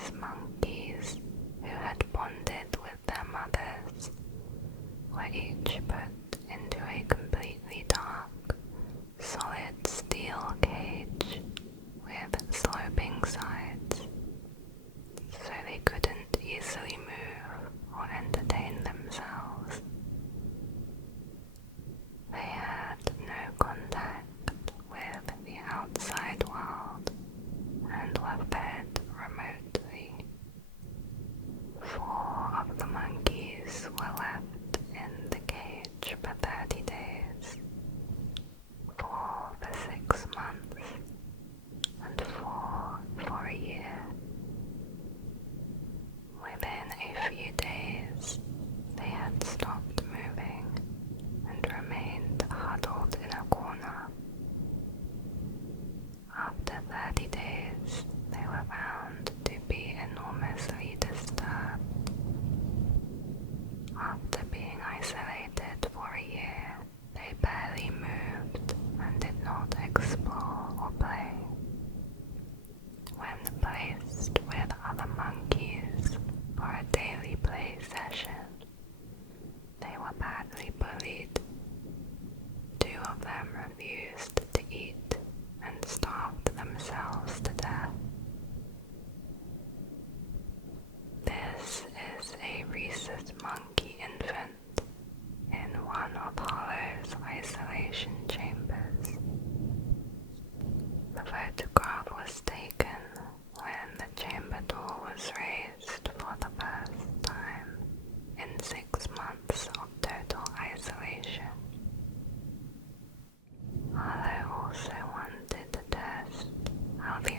rhesus monkeys who had bonded with their mothers were each put into a completely dark, solid steel cage with sloping sides, so they couldn't easily move or entertain themselves. They had no contact with the outside world and were fed remotely. 4 of the monkeys were left in the cage for 30 days, 4 for 6 months, and 4 for a year. Within a few days, they had stopped moving and remained huddled in a corner. After 30 days, they were found to be enormously disturbed. After being isolated for a year, they barely moved and did not explore or play. When placed with other monkeys for a daily play session, they were badly bullied. 2 of them refused to eat and starved themselves to death. This is a rhesus monkey infant in one of Hollow's isolation chambers. The photograph was taken when the chamber door was raised for the first time in 6 months of total isolation. Harlow also wanted to test how the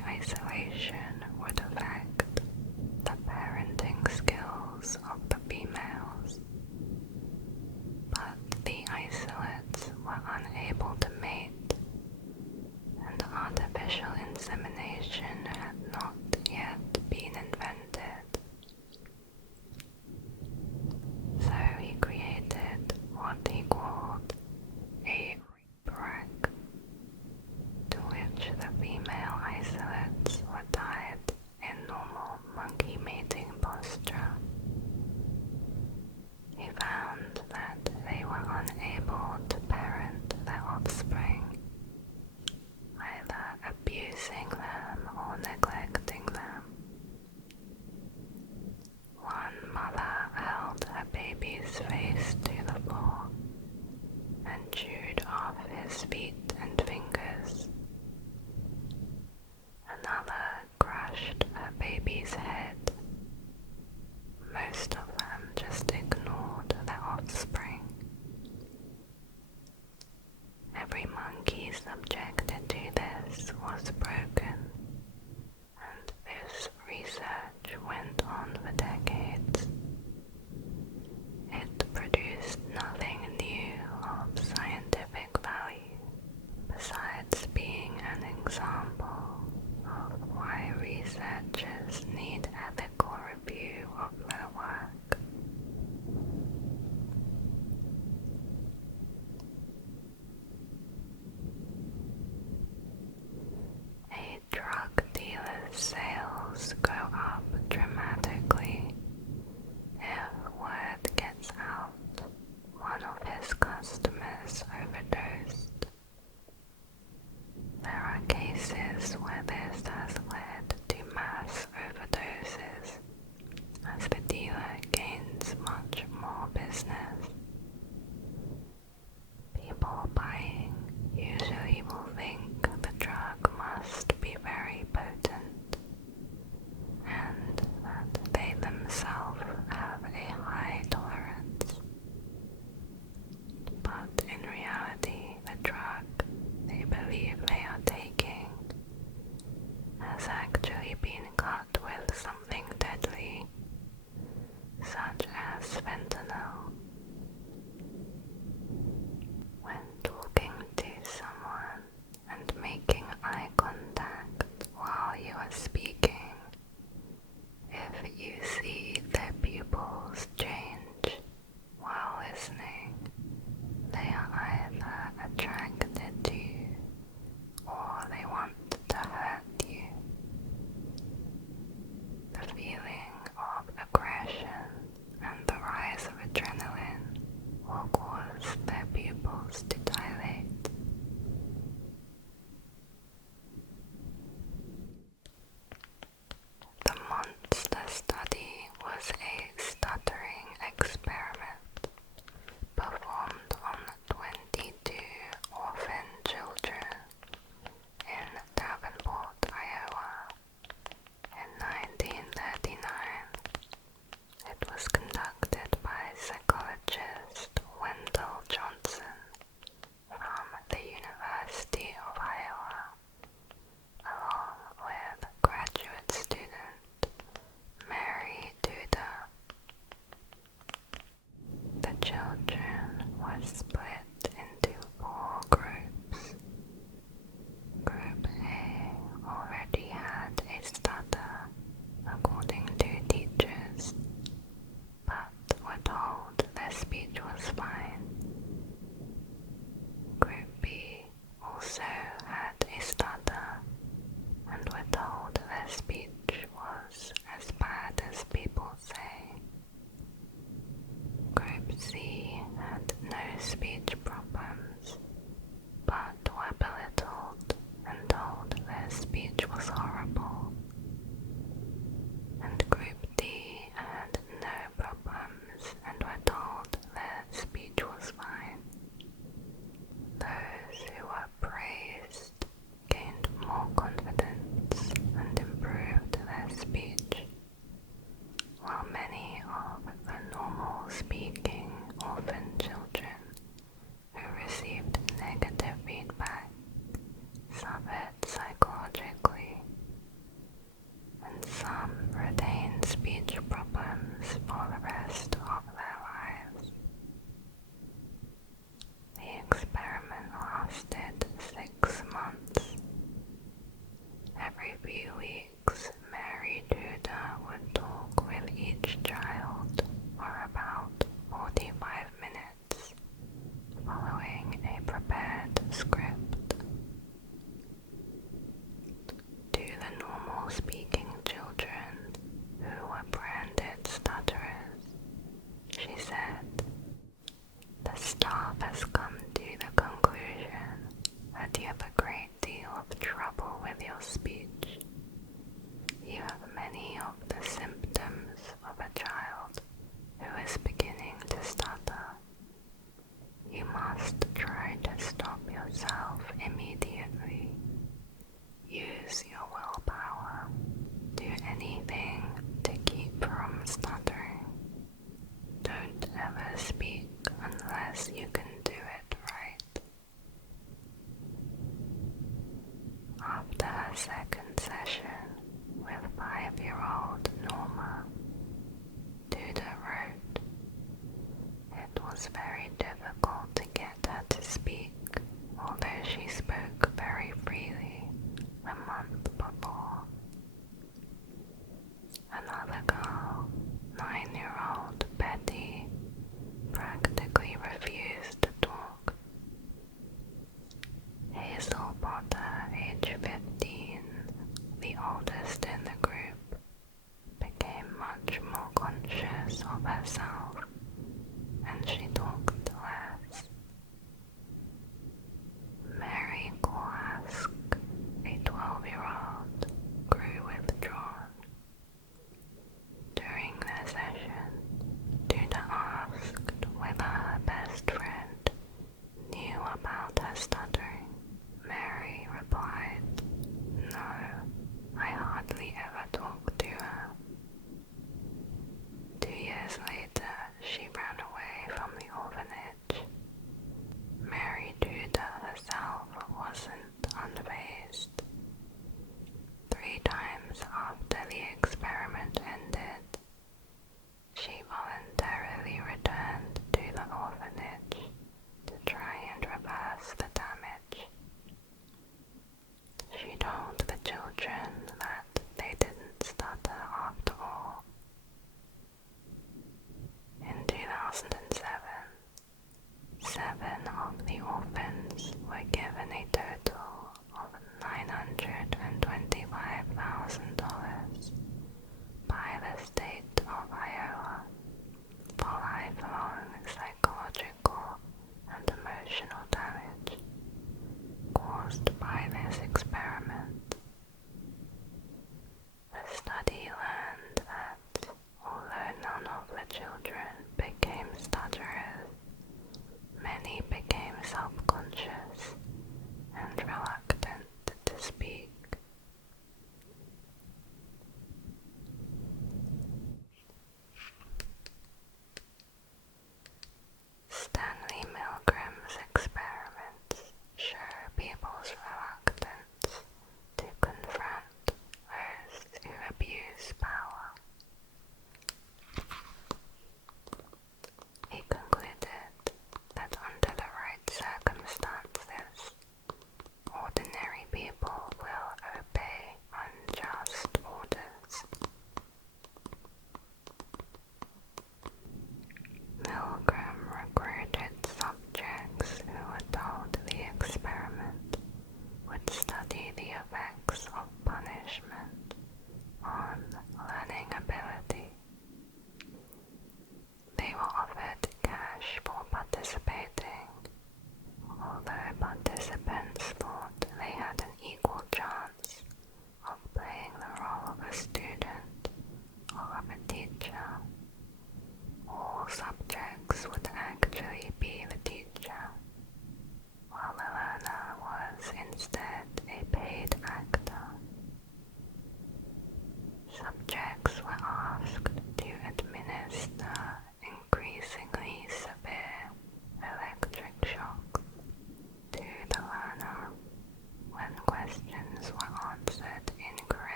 speech problems, but were belittled and told their speech was horrible. And Group D had no problems and were told their speech was fine. Those who were praised gained more confidence and improved their speech, while many of the normal speaking orphan children who received negative feedback suffered psychologically, and some retained speech problems for the rest of their lives. The experiment lasted 6 months. Every few weeks, Mary Tudor would talk with each child for about 45 minutes, following a prepared script. To the normal speaking children who were branded stutterers, she said, "The staff has come to the conclusion that you have a great deal of trouble with your speech. You have many of the symptoms of a child who is beginning to stutter. You must try to stop yourself immediately. Use your willpower. Do anything to keep from stuttering. Don't ever speak unless you can do it right." After her second session with 5-year-old Norma, Tudor wrote, "It was very difficult to get her to speak, although she spoke very freely the month before. Another girl, 9-year-old Betty, practically refused to talk. Hazel Potter, age 15, the oldest in the group, became much more conscious of herself, and she talked less. Mary Corhask, a 12-year-old, grew withdrawn. During their session, Tudor asked whether her best friend knew about her stuttering. Mary replied, "No, I hardly ever talk to her." 2 years later,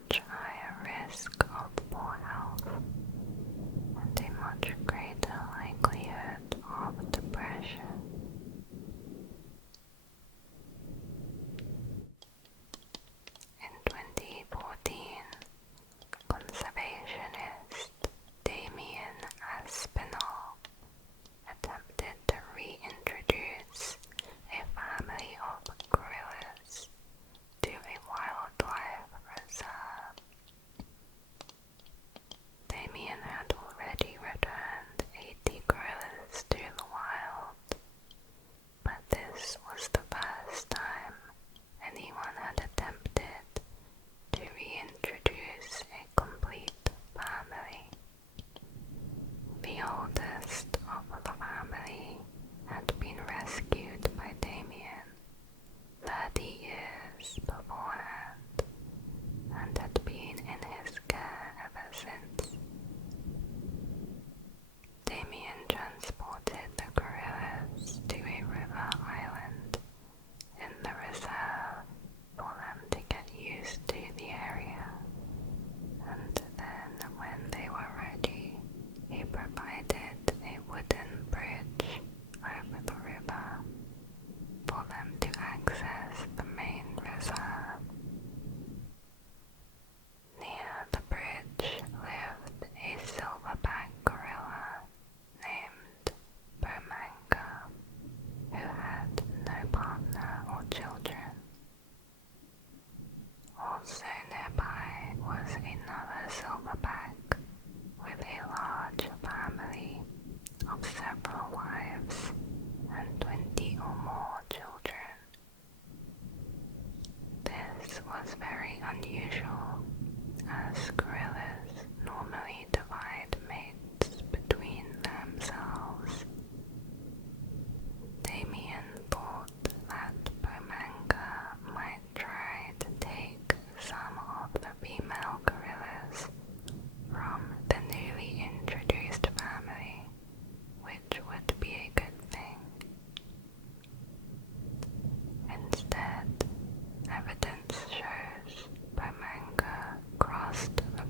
much higher risk of poor health and a much greater likelihood of depression. In 2014, conservationist Damien Aspinall attempted to reintroduce a family of gorillas to a wildlife reserve. Damien had already returned 80 gorillas to the wild, but this was the first time anyone had attempted to reintroduce a complete family. The oldest of the family had been rescued by Damien 30 years beforehand and had been in his care ever since. Damien transported the gorillas to a river island in the reserve for them to get used to the area, and then when they were ready, he provided a wooden bridge over the river for them to access the main reserve. Near the bridge lived a silverback gorilla named Bomanga, who had no partner or children. Also nearby was another silverback with a large family of several wives and 20 or more children. This was very unusual, as gorillas normally divide mates between themselves. Damien thought that Bomanga might try to take some of the female gorillas from the newly introduced family, which would be a good thing. Instead, evidence shows Bomanga crossed the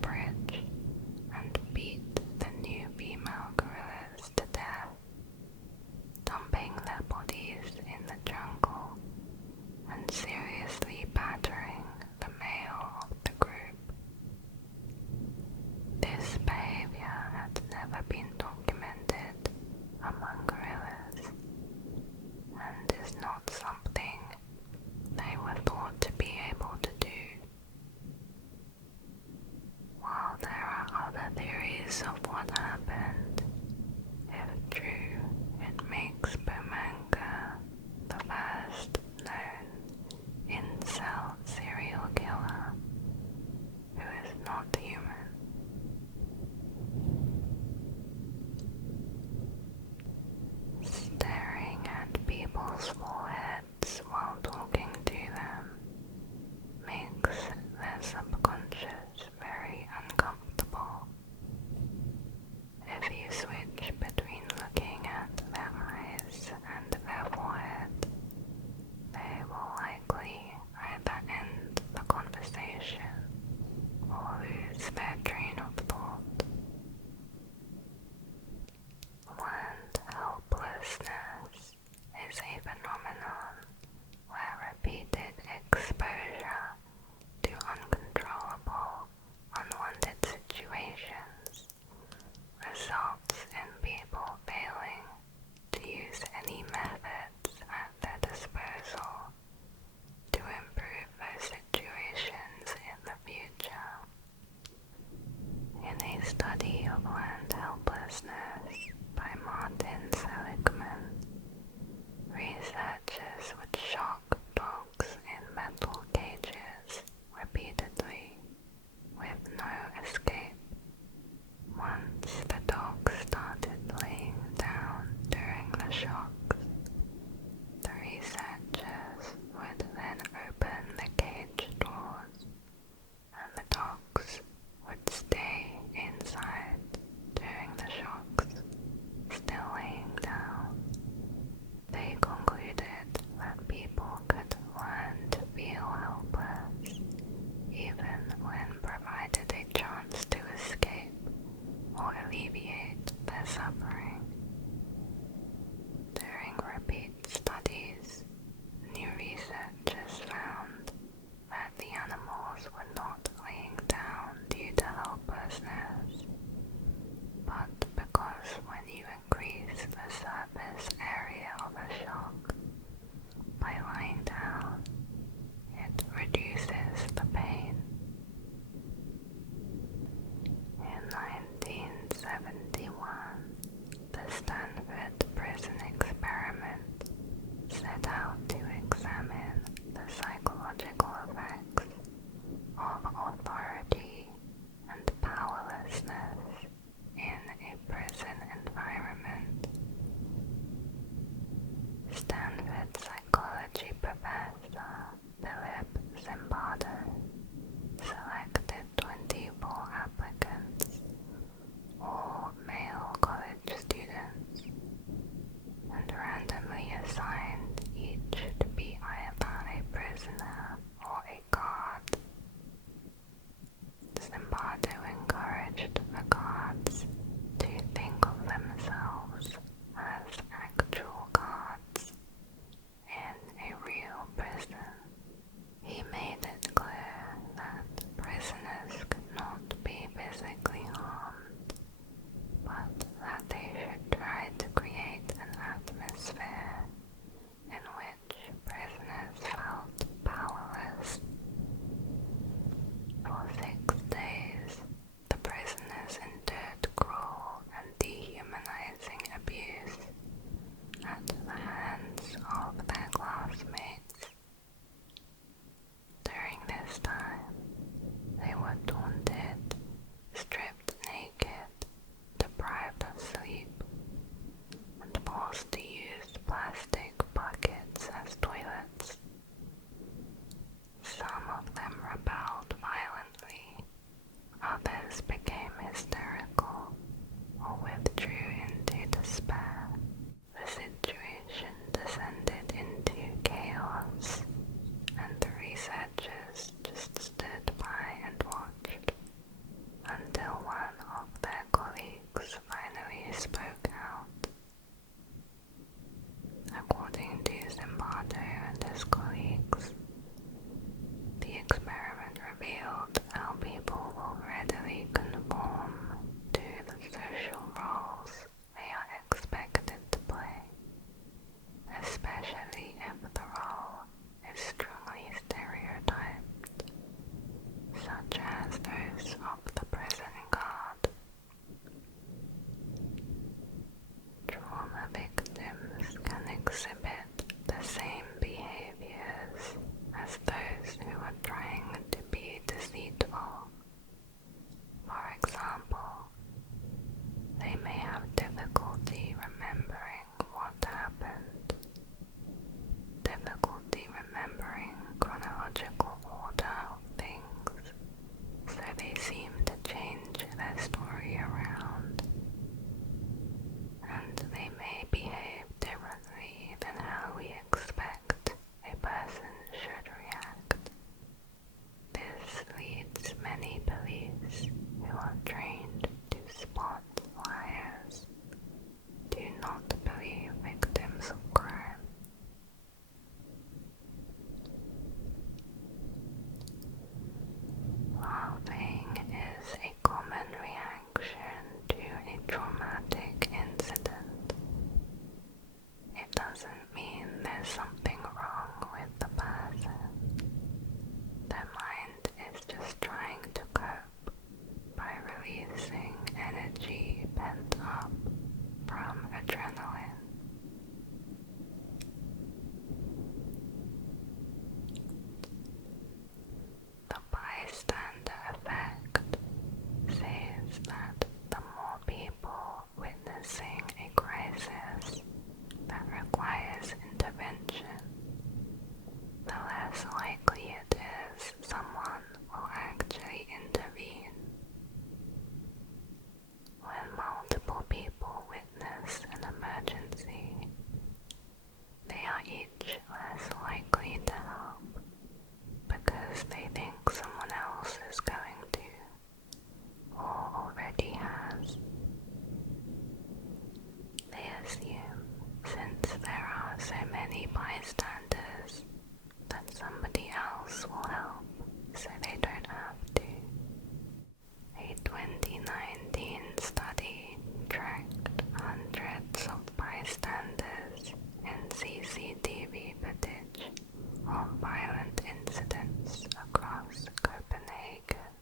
of violent incidents across Copenhagen.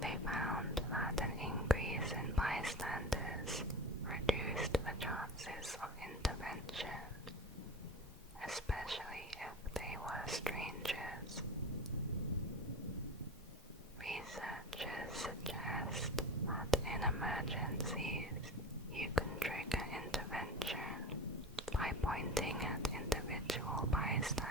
They found that an increase in bystanders reduced the chances of intervention, especially if they were strangers. Researchers suggest that in emergencies, you can trigger intervention by pointing at individual bystanders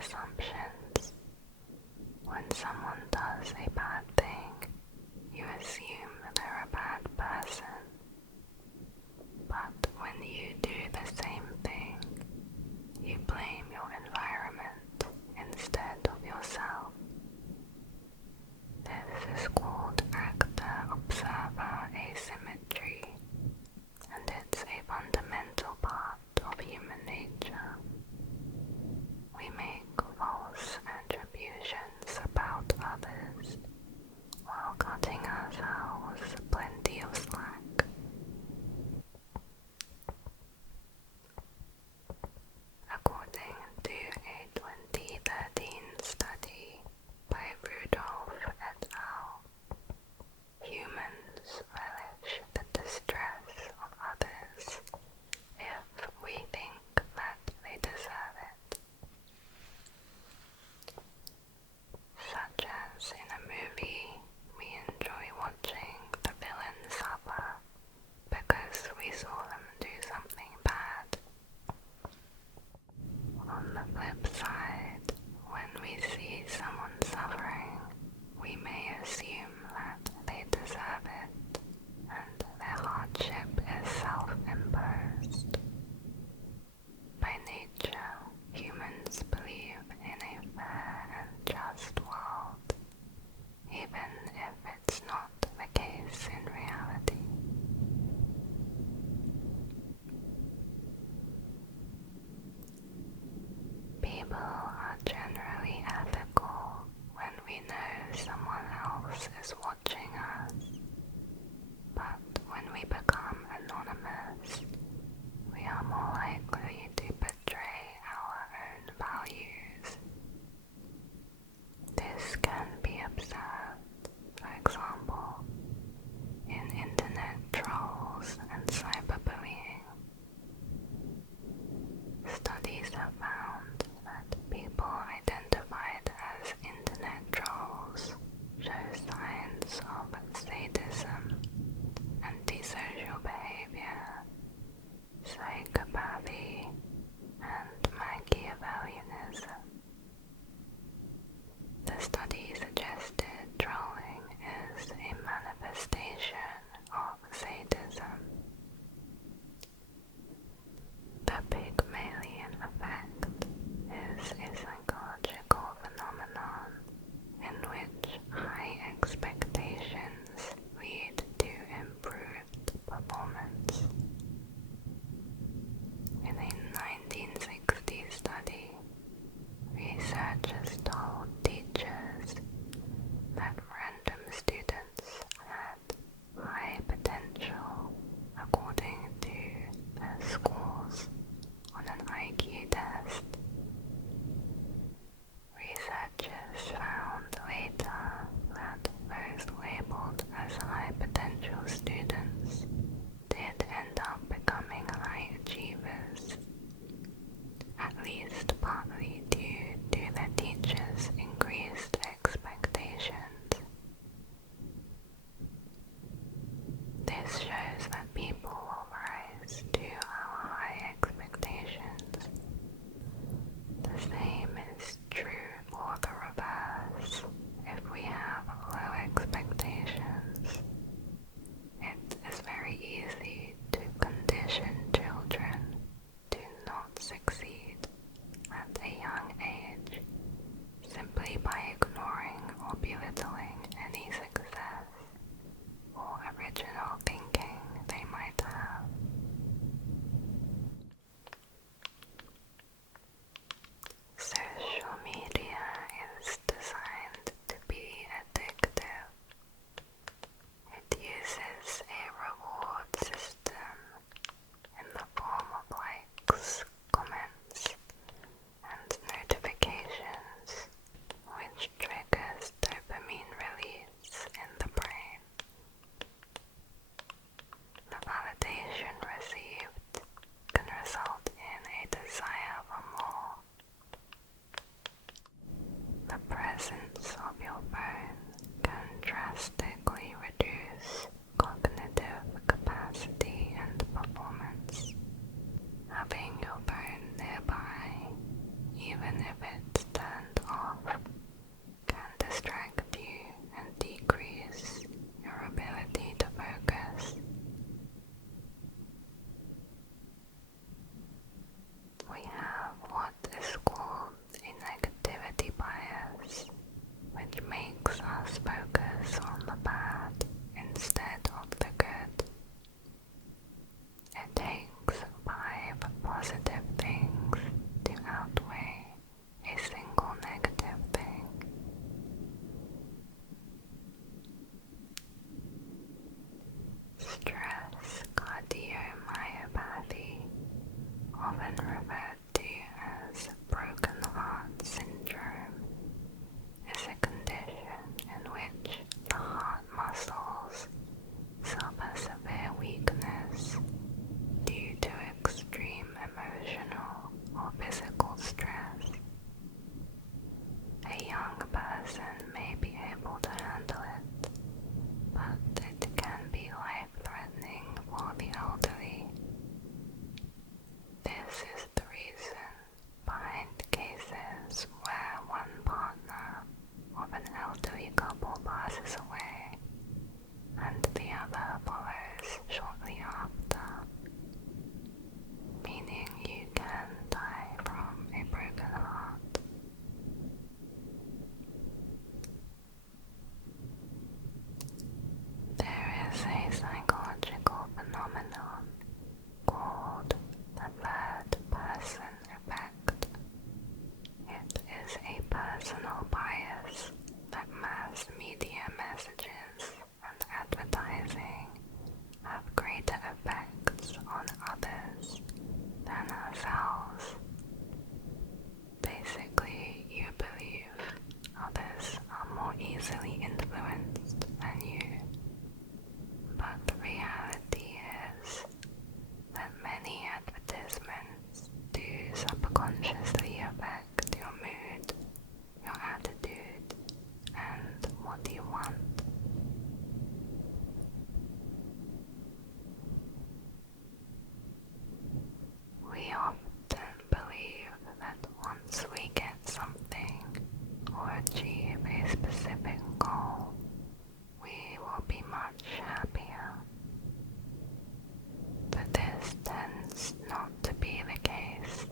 assumptions. When someone does a bad thing, you assume they're a bad person. But when you do the same thing, you blame your environment instead of yourself. This is called actor-observer asymmetry, and it's a fundamental part of human nature. We make false attributions about others while cutting ourselves plenty of slack. According to a 2013 study by Rudolph et al., humans relish the distress of others if we think that they deserve it. Such as in a movie, we enjoy watching the villain suffer because we saw them do something bad. On the flip side, when we see someone suffering, we may assume that they deserve it, and their hardship is self-imposed. By nature, humans believe in a fair and just world, even if it's not the case in reality. People are generally ethical when we know someone else is watching us, but when we become anonymous, we are more likely to betray our own values. This can be observed, for example, in internet trolls and cyberbullying. Studies have found that people identified as internet trolls show signs is a personal bias that mass media messages and advertising have greater effects on others than ourselves. Basically, you believe others are more easily influenced than you. But the reality is that many advertisements do subconsciously affect your mood, your attitude, and what you want. We often believe that once we get something or achieve a specific goal, we will be much happier. But this tends not to be the case.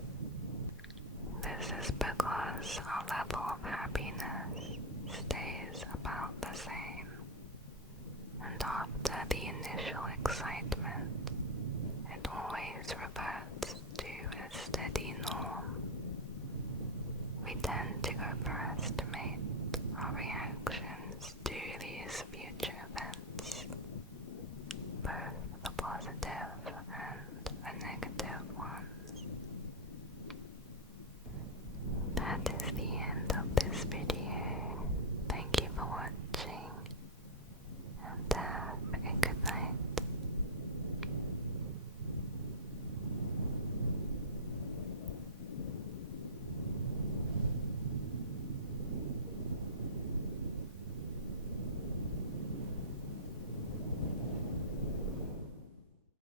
This is because our level of happiness stays about the same, and after the initial excitement, it always reverts to a steady norm. We tend to overestimate our reaction